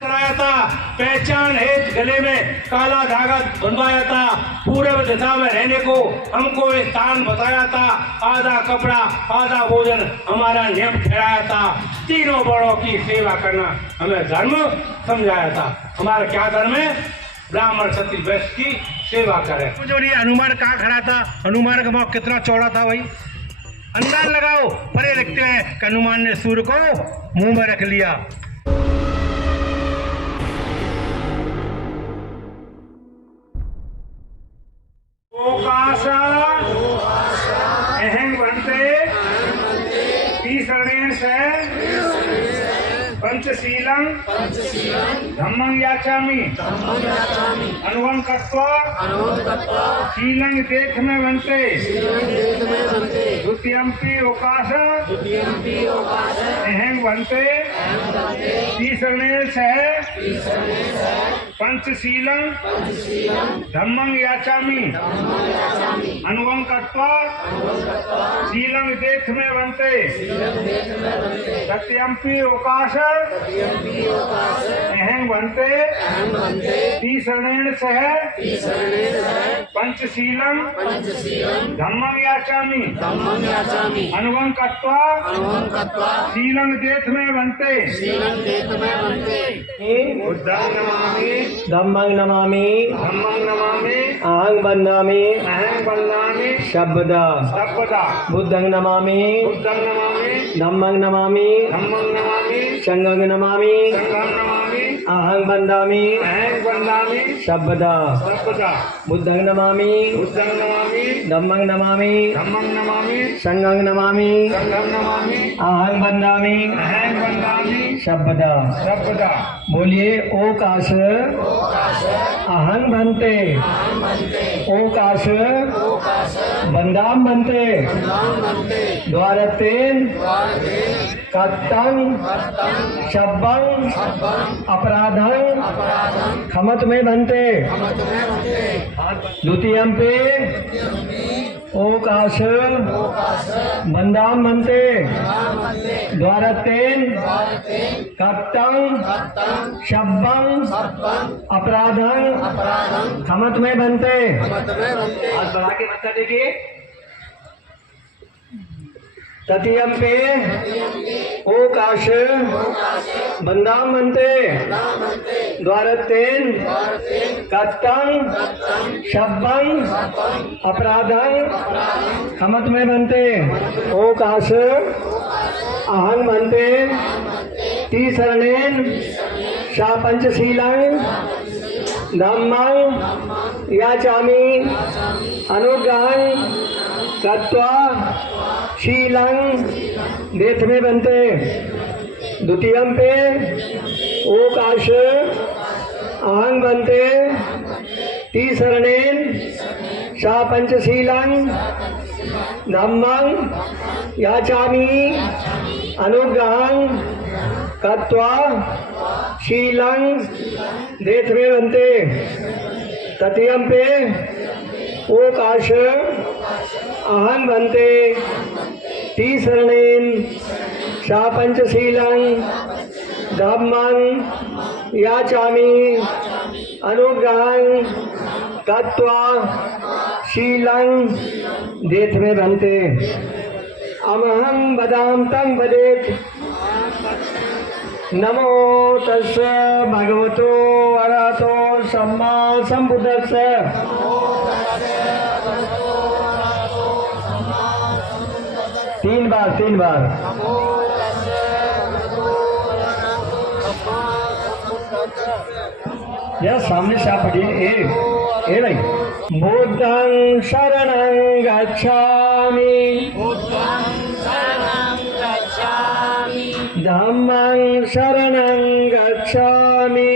कराया था, पहचान हेतु गले में काला धागा बंधवाया था, पूर्व दिशा में रहने को हमको स्थान बताया था, आधा कपड़ा आधा भोजन हमारा नियम ठहराया था, तीनों बड़ों की सेवा करना हमें धर्म समझाया था। हमारा क्या धर्म है? ब्राह्मण क्षत्रिय वैश्य की सेवा करें। जो ये हनुमान कहाँ खड़ा था, हनुमान का मुख कितना चौड़ा था भाई, अंदाज लगाओ। परे लिखते हैं कि हनुमान ने सूर्य को मुंह में रख लिया। अहं बनते तीसरणेन से पंचशीलं धम्मं याचामि अनुवं कृत्वा शीलं देख में बनते द्वितीयंपि ओकाश अहं बनते तीसरणेन से पंचशीलं धम्मं याचामि अनुवं कृत्वा शीलं देख में बनते तृतीयंपि ओकाश अहं बनते तीसरणेन सह पंचशीलं धम्मं याचामि अनुवं कृत्वा शीलं देख में बनते बुद्धं नमामि धम्मं नमामि अहं बन्नामि शब्दा बुद्धं नमामि धम्मं नमामि संघं नमामि अहं बन्नामि शब्दा बुद्धं नमामि धम्मं नमामि संघं नमामि अहं बन्नामि शब्दा। बोलिए ओकाश अहं बनते ओकाश बंदाम बनते द्वारतेन कत्तं शब्बं अपराधं खमत में बनते द्वितीयं पे ओकाश बंदाम बनते द्वारतेन कत्तं शब्बं अपराधं खमत में बनते। हाथ बढ़ा के मत्था देखिए। तृतीयं पे ओकाश बंदाम बनते द्वारतेन कत्तं शब्बं अपराधं खमत में बनते ओकाश अहं बनते तीसरणेन सा पंचशीलं धम्मं याचामि अनुग्रहं कृत्वा शीलं देथ में बनते द्वितीयं पे ओकाश अहं बनते तीसरणेन सा पंचशीलं धम्मं याचामि अनुग्रहं कृत्वा शीलं देथ में बनते तृतीयं पे ओकाश अहं बनते तीसरणेन सा पंचशीलं धम्मं याचामि अनुग्रहं कृत्वा शीलं देथ में बनते। अमहं वदाम तं वदेत्। नमो तस्स भगवतो अरहतो सम्मा सम्बुद्धस्स। तीन बार या सामने से आप पढ़िए। ए भाई बुद्धं शरणं गच्छामि धम्मं शरणं गच्छामि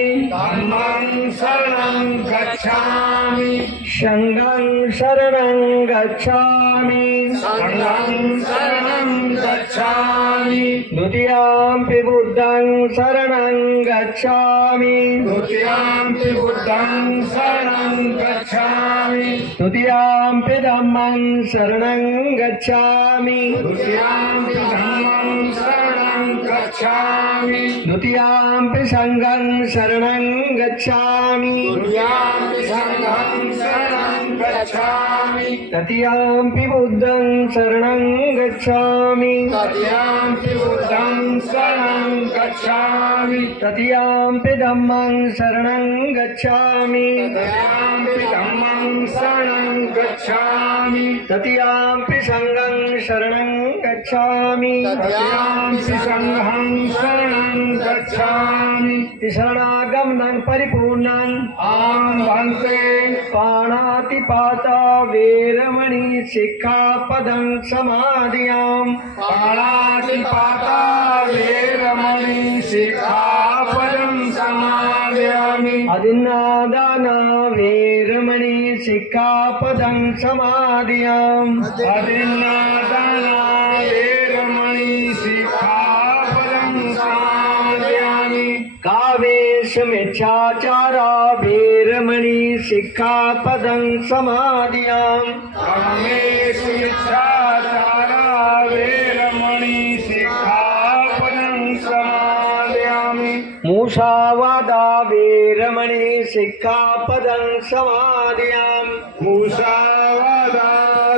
संघं शरणं गच्छामि द्वितीयंपि बुद्धं शरणं गच्छामि तृतीयंपि धम्मं शरणं गच्छामि गच्छामि द्वितीयाम्पि संघं शरणं गच्छामि तुर्यामि संघं शरणं गच्छामि तृतीयाम्पि बुद्धं शरणं गच्छामि तृतीयाम्पि बुद्धं शरणं गच्छामि तृतीयाम्पि धम्मं शरणं गच्छामि तृतीयाम्पि धम्मं शरणं गच्छामि तृतीयाम्पि संघं शरणं गच्छामि तृतीयाम्पि संघं शरणं गच्छामि शरणागमनं परिपूर्णं आं भन्ते पाणातिपाता वेरमणि सिक्खापदं समादियाम् पाणातिपाता वेरमणि सिक्खापदं समादयामि अदिन्नादाना वेरमणि सिक्खापदं समादियाम् अदिन्नादाना वेरमणि सिक्खापदं समादयामि कावेशमिच्छाचारा वेरमणि सिक्खापदं समादियाम् कामेषु मिच्छाचारा वेरमणि सिक्खापदं समादयामि मूषावादा वेरमणि सिक्खापदं समादियाम् मुसावादा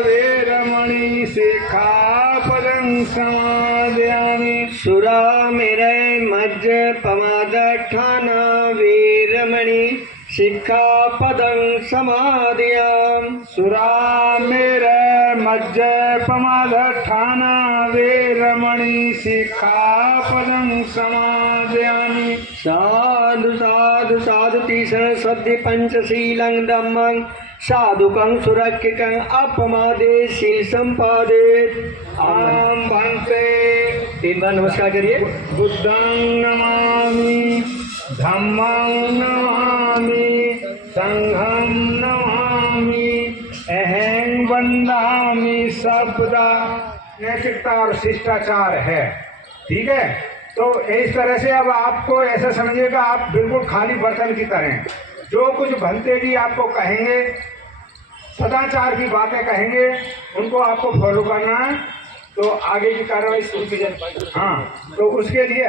वेरमणि सिक्खापदं समादयामि सुरामेरय मज्जपमादठाना वेरमणि सिक्खापदं समादियाम् सुरामेर मज्जपमादठाना वेरमणि सिक्खापदं समादयामि साधु साधु साधु तीसर सद्य पंचशीलं धम्मं साधुकं सुरक्षितं अपमादे शील संपादे आं भन्ते तीन बार नमस्कार करिए। बुद्धं नमामि धम्मं नमामि संघं नमामि अहं वन्दामि सबदा। नैतिकता और शिष्टाचार है, ठीक है। तो इस तरह से अब आपको ऐसा समझिएगा, आप बिल्कुल खाली बर्तन की तरह, जो कुछ भंते जी आपको कहेंगे, सदाचार की बातें कहेंगे, उनको आपको फॉलो करना है। तो आगे की कार्रवाई शुरू की जाए। हाँ, तो उसके लिए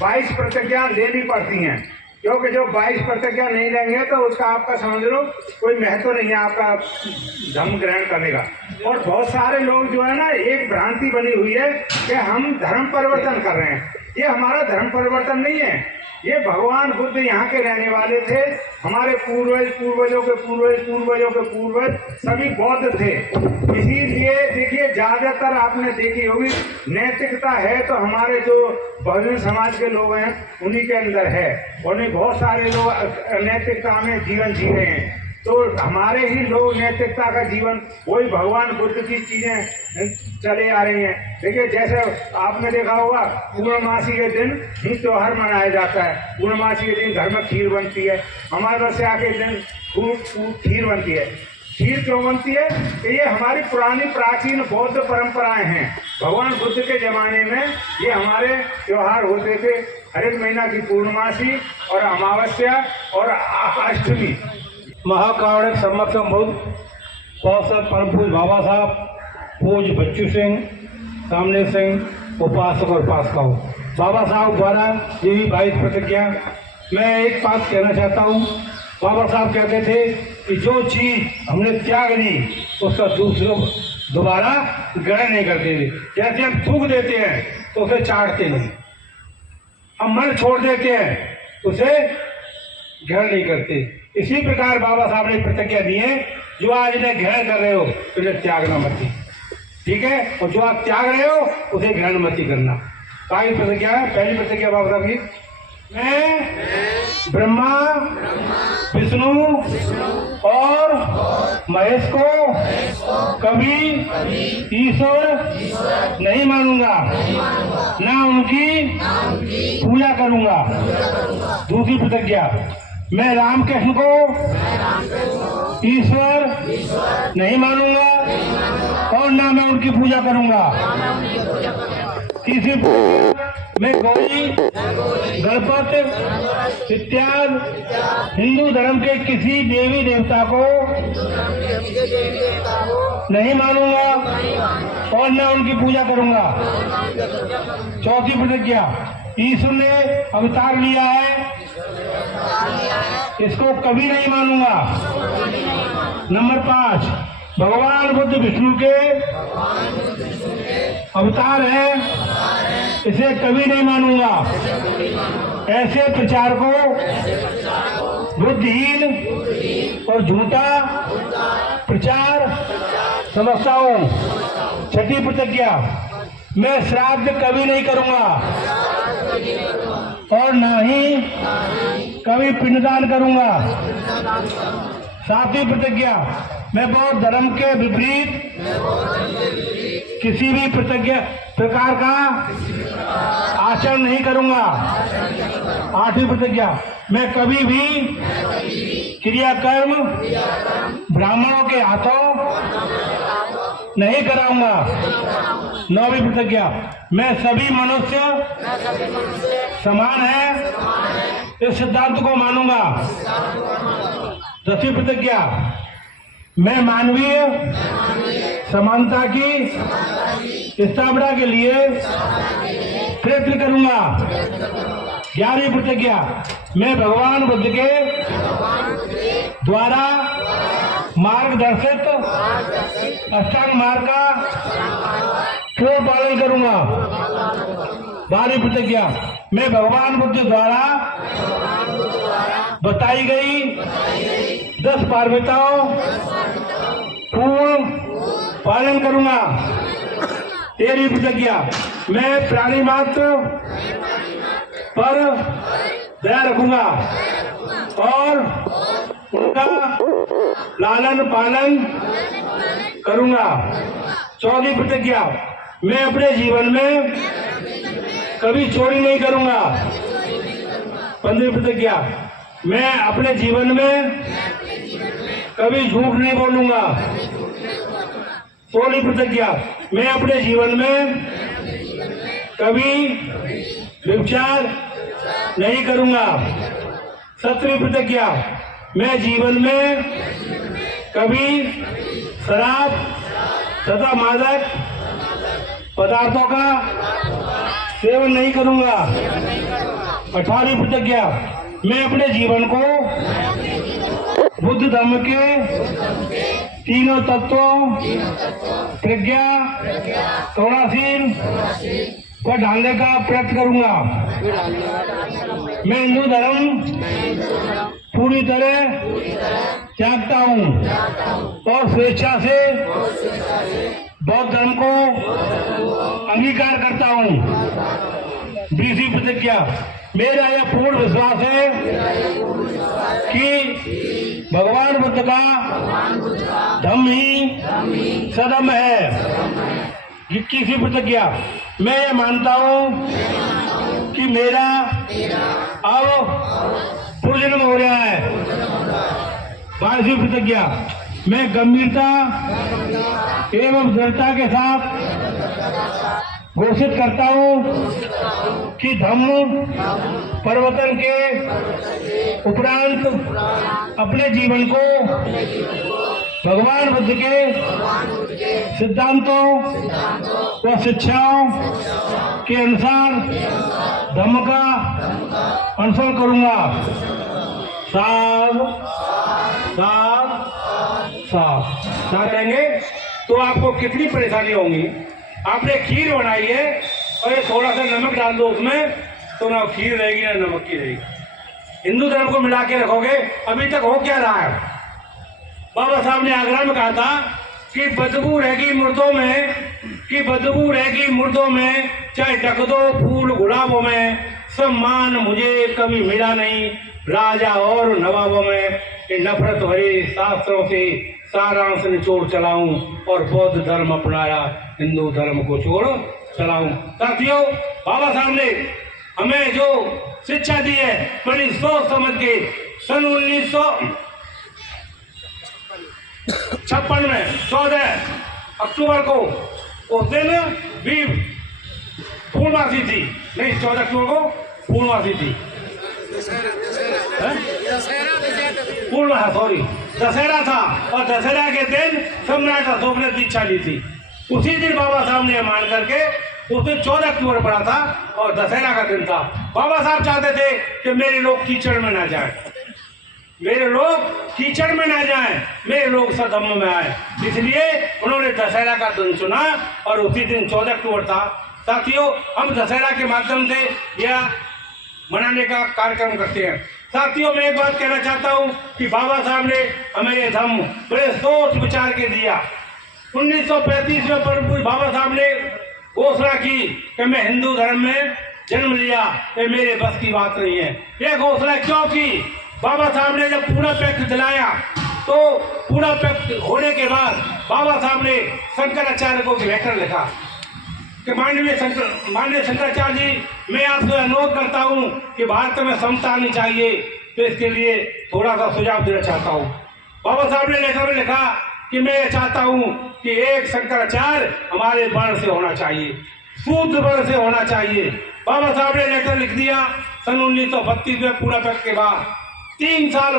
22 प्रतिज्ञा लेनी पड़ती हैं, क्योंकि जो 22 प्रतिज्ञा नहीं लेंगे तो उसका आपका समझ लो कोई महत्व नहीं है आपका धर्म ग्रहण करने का। और बहुत सारे लोग जो है ना, एक भ्रांति बनी हुई है कि हम धर्म परिवर्तन कर रहे हैं। ये हमारा धर्म परिवर्तन नहीं है, ये भगवान बुद्ध यहाँ के रहने वाले थे। हमारे पूर्वज, पूर्वजों के पूर्वज, पूर्वजों के पूर्वज सभी बौद्ध थे। इसीलिए देखिए, ज्यादातर आपने देखी होगी नैतिकता है तो हमारे जो बहुजन समाज के लोग हैं उन्हीं के अंदर है, और नहीं बहुत सारे लोग नैतिकता में जीवन जी रहे हैं। तो हमारे ही लोग नैतिकता का जीवन, वही भगवान बुद्ध की चीजें चले आ रही हैं। देखिए, जैसे आपने देखा होगा पूर्णमासी के दिन ही त्योहार मनाया जाता है। पूर्णमासी के दिन घर में खीर बनती है, अमावस्या के दिन खूब खीर बनती है। खीर क्यों बनती है? कि ये हमारी पुरानी प्राचीन बौद्ध परंपराएं हैं। भगवान बुद्ध के जमाने में ये हमारे त्योहार होते थे, हर एक महीना की पूर्णमासी और अमावस्या और अष्टमी। महाकारुणिक संरक्षक बुद्ध पार्षद परम पूज्य बाबा साहब, पूज्य बच्चू सिंह, सामने सिंह, उपासक और उपासिकाओं, बाबा साहब द्वारा ये 22 प्रतिज्ञा। मैं एक बात कहना चाहता हूँ, बाबा साहब कहते थे कि जो चीज हमने त्याग दी उसका दूसरों दोबारा ग्रहण नहीं करते थे। जैसे हम थूक देते हैं तो उसे चाटते नहीं, हम मन छोड़ देते हैं उसे ग्रहण नहीं करते। इसी प्रकार बाबा साहब ने प्रतिज्ञा दी है, जो आज इन्हें ग्रहण कर रहे हो तो इन्हें त्यागना मत, ठीक है, और जो आप त्याग रहे हो उसे ग्रहण मत करना। बाकी प्रतिज्ञा है। पहली प्रतिज्ञा बाबा साहब की, मैं ब्रह्मा, विष्णु और महेश को कभी ईश्वर नहीं मानूंगा, ना उनकी पूजा करूंगा। दूसरी प्रतिज्ञा, मैं रामकृष्ण को ईश्वर नहीं मानूंगा और ना मैं उनकी पूजा करूंगा। तीसरी, मैं गौरी, गणपति इत्यादि हिंदू धर्म के किसी देवी देवता को नहीं मानूंगा और न उनकी पूजा करूंगा। चौथी प्रतिज्ञा, ईश्वर ने अवतार लिया है, इसको कभी नहीं मानूंगा। नंबर 5, भगवान बुद्ध विष्णु के अवतार है, इसे कभी नहीं मानूंगा। ऐसे प्रचार को बुद्धिहीन और झूठा प्रचार समझता हूँ। छठी प्रतिज्ञा, मैं श्राद्ध कभी नहीं करूंगा और ना ही कभी पिंडदान करूंगा। 7वीं प्रतिज्ञा, मैं बौद्ध धर्म के विपरीत किसी भी प्रकार का आचरण नहीं करूंगा। 8वीं प्रतिज्ञा, मैं कभी भी क्रियाकर्म ब्राह्मणों के हाथों नहीं कराऊंगा। 9वीं प्रतिज्ञा, मैं सभी मनुष्य समान है, इस सिद्धांत को मानूंगा। 10वीं प्रतिज्ञा, मैं मानवीय समानता की स्थापना के लिए प्रयत्न करूंगा। 11वीं प्रतिज्ञा, मैं भगवान बुद्ध के द्वारा मार्गदर्शित अष्टांग मार्ग का पूर्ण पालन करूंगा। 12वीं प्रतिज्ञा, मैं भगवान बुद्ध द्वारा बताई गई 10 पारमिताओं पूर्ण पालन करूंगा। 13वीं प्रतिज्ञा, मैं प्राणी मात्र पर दया रखूंगा और उनका लालन पालन करूंगा। 14वीं प्रतिज्ञा, मैं अपने जीवन में कभी चोरी नहीं करूंगा। 15वीं प्रतिज्ञा, मैं अपने जीवन में कभी झूठ नहीं बोलूंगा। 16वीं प्रतिज्ञा, मैं अपने जीवन में कभी व्यभिचार नहीं करूंगा। 17वीं प्रतिज्ञा, मैं जीवन में कभी शराब तथा मादक पदार्थों का सेवन नहीं करूंगा। 18वीं प्रतिज्ञा, मैं अपने जीवन को बुद्ध धर्म के तीनों तत्वों प्रज्ञा, करुणाशील पर ढालने का प्रयत्न करूंगा। मैं हिंदू धर्म पूरी तरह त्यागता हूँ और स्वेच्छा से बौद्ध धर्म को अंगीकार करता हूँ। 20वीं प्रतिज्ञा, मेरा यह पूर्ण विश्वास है कि भगवान बुद्ध का धम्म ही सदम है। 21वीं प्रतिज्ञा, मैं ये मानता हूँ कि मेरा अब पुनर्जन्म हो रहा है। 22वीं प्रतिज्ञा, मैं गंभीरता एवं दृढ़ता के साथ घोषित करता हूँ कि धम्म परिवर्तन के उपरांत अपने जीवन को भगवान बुद्ध के सिद्धांतों व शिक्षाओं के अनुसार धम्म का अनुसरण करूंगा। साथ रहेंगे तो आपको कितनी परेशानी होंगी। आपने खीर बनाई है और ये थोड़ा सा नमक डाल दो उसमें, तो ना खीर रहेगी ना नमक की रहेगी। हिंदू धर्म को मिला के रखोगे। अभी तक हो क्या रहा है? बाबा साहब ने आगरा में कहा था कि बदबू रहेगी मुर्दों में, चाहे ढक दो फूल गुलाबों में, सम्मान मुझे कभी मिला नहीं राजा और नवाबों में। नफरत भरे शास्त्रों से सारांश निचोड़ चलाऊं और बौद्ध धर्म अपनाया, हिंदू धर्म को छोड़ चलाऊं। साथियों, बाबा साहब ने हमें जो शिक्षा दी है बड़ी सोच समझ के सन 1956 में 14 अक्टूबर को उस दिन भी पूर्णवासी थी, नहीं 14 अक्टूबर को पूर्णवासी थी, दशहरा था और दशहरा के दिन सम्राट अशोक ने दीक्षा ली थी। उसी दिन बाबा साहब ने मान करके उस दिन 14 अक्टूबर पड़ा था और दशहरा का दिन था। बाबा साहब चाहते थे कि मेरे लोग कीचड़ में ना जाए, मेरे लोग कीचड़ में ना जाएं, मेरे लोग सदम में आए, इसलिए उन्होंने दशहरा का दिन चुना और उसी दिन 14 अक्टूबर था। साथियों, हम दशहरा के माध्यम से यह मनाने का कार्यक्रम करते हैं। साथियों, मैं एक बात कहना चाहता हूं कि बाबा साहब ने हमें ये धम्म बड़े सोच विचार के दिया। 1935 में परम पूज्य बाबा साहब ने घोषणा की कि मैं हिंदू धर्म में जन्म लिया, ये मेरे बस की बात नहीं है। यह घोषणा क्यों की? बाबा साहब ने जब पूरा पैक्ट दिलाया तो पूरा पैक्ट होने के बाद बाबा साहब ने शंकराचार्य को लेटर लिखा कि माननीय शंकराचार्य जी, मैं आपसे अनुरोध करता हूं कि भारत में समता आनी चाहिए, तो इसके लिए थोड़ा सा सुझाव देना चाहता हूं। बाबा साहब ने लेटर में लिखा कि मैं ये चाहता हूं कि एक शंकराचार्य हमारे वर्ण से होना चाहिए, शुद्ध वर्ण से होना चाहिए। बाबा साहब ने लेटर लिख दिया। सन 1932 में पूरा पैक्ट के बाद 3 साल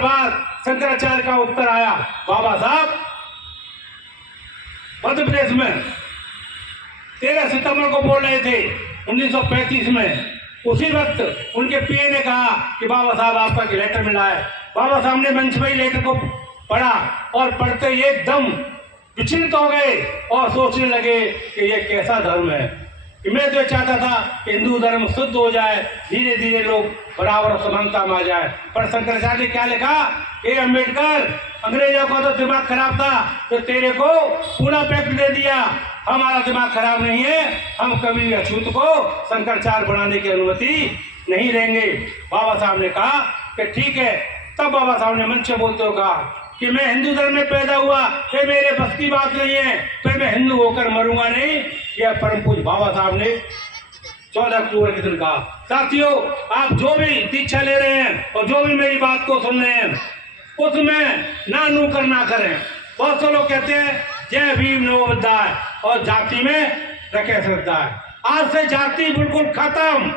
बाद शंकराचार्य का उत्तर आया। बाबा साहब मध्य प्रदेश में 13 सितंबर को बोल रहे थे 1935 में। उसी वक्त उनके पीए ने कहा कि बाबा साहब आपका लेटर मिला है। बाबा साहब ने मंच में लेटर को पढ़ा और पढ़ते एकदम विचलित हो गए और सोचने लगे कि ये कैसा धर्म है। कि मैं तो चाहता था कि हिंदू धर्म शुद्ध हो जाए, धीरे धीरे लोग बराबर समानता में आ जाए। पर शंकराचार्य ने क्या लिखा? ए अम्बेडकर, अंग्रेजों का तो दिमाग खराब था तो तेरे को पूरा पैक्ट दे दिया, हमारा दिमाग खराब नहीं है, हम कभी भी अछूत को शंकराचार्य बनाने की अनुमति नहीं देंगे। बाबा साहब ने कहा कि ठीक है। तब बाबा साहब ने मंच से बोलते हुए कहा कि मैं हिंदू धर्म में पैदा हुआ, ये मेरे बस की बात नहीं है, फिर मैं हिंदू होकर मरूंगा नहीं। यह परम पूज्य बाबा साहब ने 14 अक्टूबर के दिन कहा। साथियों, आप जो भी दीक्षा ले रहे हैं और जो भी मेरी बात को सुन रहे हैं, उसमें ना नूकर ना करें। बहुत से लोग कहते हैं जय भीम नमो बुद्धाय और जाति में रखे श्रद्धा है। आज से जाति बिल्कुल खत्म।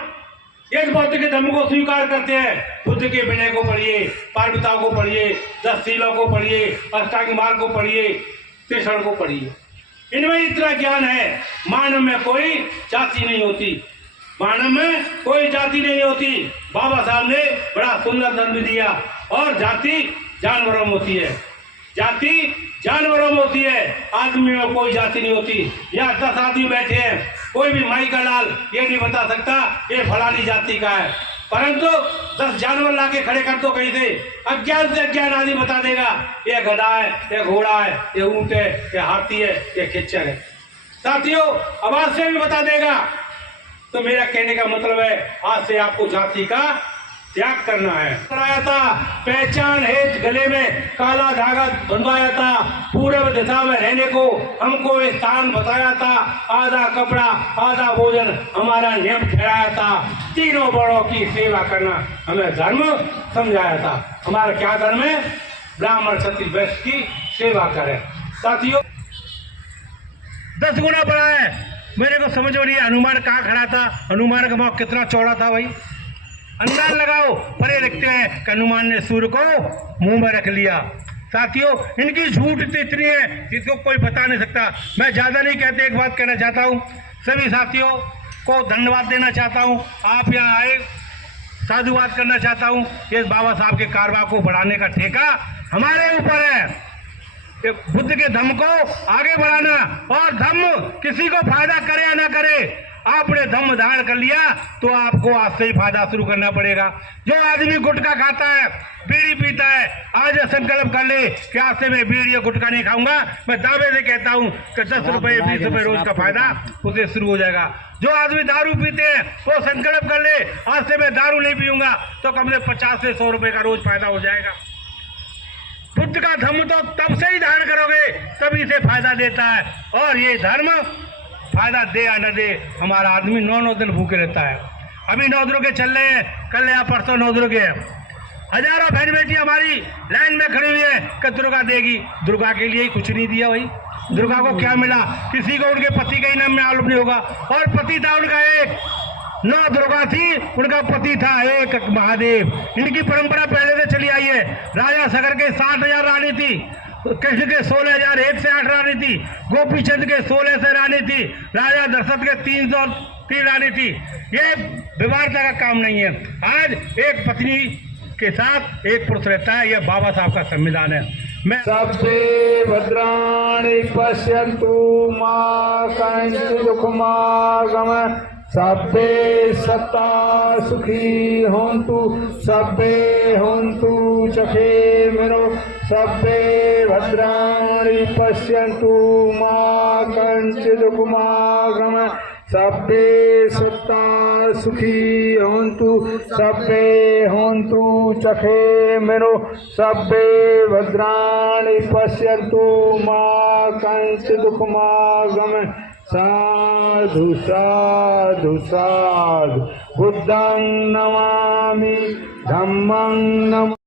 इस बुद्ध के धर्म को स्वीकार करते हैं। बुद्ध के विनय को पढ़िए, पार्वता को पढ़िए, 10 शीलों को पढ़िए, अष्टांग मार्ग को पढ़िए, त्रिशरण को पढ़िए। इनमें इतना ज्ञान है। मानव में कोई जाति नहीं होती, मानव में कोई जाति नहीं होती। बाबा साहब ने बड़ा सुंदर धर्म दिया। और जाति जानवरों में होती है, जाति जानवरों में होती है, आदमी में कोई जाति नहीं होती। यहाँ 10 आदमी बैठे हैं, कोई भी माई का लाल ये नहीं बता सकता ये फलानी जाति का है, परंतु 10 जानवर लाके खड़े कर दो कहीं से, अज्ञान से अज्ञान आदमी बता देगा ये गधा है, ये घोड़ा है, ये ऊंट है, ये हाथी है, ये खच्चर है। साथियों, आवाज से भी बता देगा। तो मेरा कहने का मतलब है आज से आपको जाति का त्याग करना है। कराया था, पहचान हेतु गले में काला धागा बंधवाया था, पूर्व दिशा में रहने को हमको स्थान बताया था, आधा कपड़ा आधा भोजन हमारा नियम ठहराया था, तीनों बड़ों की सेवा करना हमें धर्म समझाया था। हमारा क्या धर्म है? ब्राह्मण क्षत्रिय वैश्य की सेवा करें। साथियों, 10 गुना बड़ा है। मेरे को समझ में नहीं, हनुमान कहाँ खड़ा था, हनुमान का मुंह कितना चौड़ा था भाई। अंदाज लगाओ, परे लिखते हैं कि हनुमान ने सूर्य को मुंह में रख लिया। साथियों, इनकी झूठ इतनी है जिसको कोई बता नहीं सकता। मैं ज्यादा नहीं कहते, एक बात कहना चाहता हूँ, सभी साथियों को धन्यवाद देना चाहता हूँ। आप यहाँ आए, साधुवाद करना चाहता हूँ। इस बाबा साहब के कारवा को बढ़ाने का ठेका हमारे ऊपर है। बुद्ध के धम्म को आगे बढ़ाना, और धम्म किसी को फायदा करे या ना करे, आपने धम्म धारण कर लिया तो आपको आज से ही फायदा शुरू करना पड़ेगा। जो आदमी गुटखा खाता है, बीड़ी पीता है, आज संकल्प कर ले कि आज से मैं बीड़ी या गुटखा नहीं खाऊंगा। मैं दावे से कहता हूं कि 10 रुपए 20 रुपए रोज का फायदा उसे शुरू हो जाएगा। जो आदमी दारू पीते हैं वो संकल्प कर ले आज से मैं दारू नहीं पीऊंगा, तो कम से 50 से 100 रुपए का रोज फायदा हो जाएगा। बुद्ध का धर्म तो तब से ही धारण करोगे तभी से फायदा देता है। और ये धर्म फायदा दे या न दे, हमारा आदमी 9 दिन भूखे रहता है। अभी 9 दिन के चल रहे हैं, कल या परसों 9 दिन के। हजारों बहन बेटी हमारी लाइन में खड़ी हुई है कि दुर्गा देगी। दुर्गा के लिए ही कुछ नहीं दिया भाई। दुर्गा को क्या मिला? किसी को उनके पति का ही नाम में मालूम नहीं होगा, और पति था उनका एक, नौ दुर्गा थी, उनका पति था एक महादेव। इनकी परंपरा पहले से चली आई है। राजा सगर के 60,000 रानी थी, कृष्ण के 16,000 1 से 8 रानी थी, गोपी चंद के 16 से रानी थी, राजा दशरथ के 303 रानी थी। ये विवादता का काम नहीं है। आज एक पत्नी के साथ एक पुरुष रहता है, यह बाबा साहब का संविधान है। मैं सबे भद्राणि पश्यन्तु मा कञ्चित् दुःखमागम सबे सत्ता सुखी होन्तु सबे होन्तु चखेमनो सबे भद्राणि पश्यन्तु मा कञ्चित् दुःखमागम सबे सत्ता सुखी होन्तु सबे होन्तु चखेमनो सबे भद्राणि पश्यन्तु मा कञ्चित् दुःखमागम साधु साधु साधु बुद्धं नमामि धम्मं नमामि।